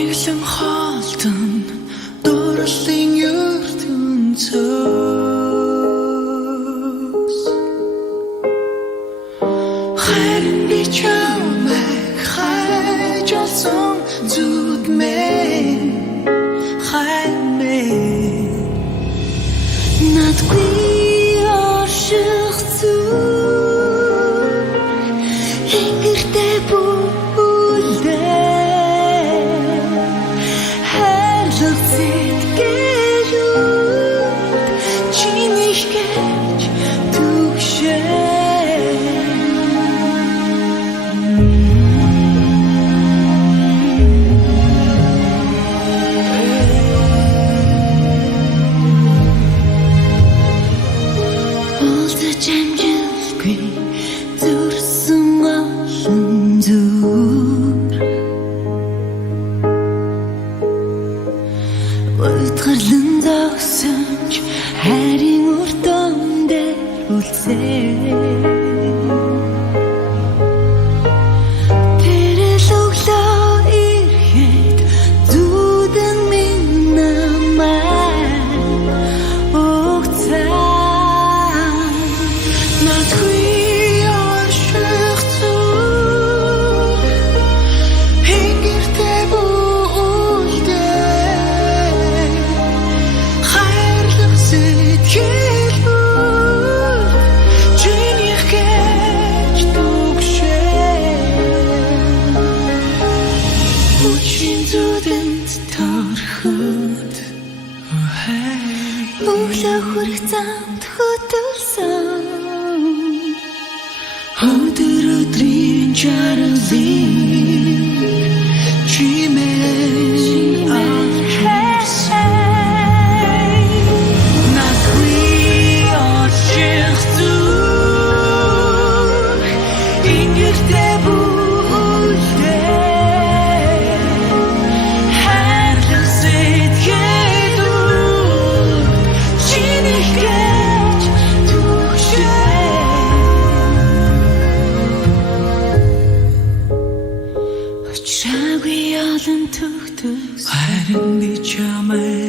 Нэглэн хоолтон дурлалын ертөнцөөс харин би чамайг хайж олсон зүудмэн хаймэн надгүй орших зүг ингэртэй бүлдээ Уйтгарлан зогсонч хайрын урдон дээр үлдсэн тэрэл өглөө ирэхэд зүудэн минь намайг угтсан надгүй орших зүг ингэртэй Өглөө хүрэх замд хөтөлсөн өдөр өдрийн чаралыг чимээ авчирсан надгүй орших зүг ингэртэй Очраагүй олон төгтөс харин би чамайг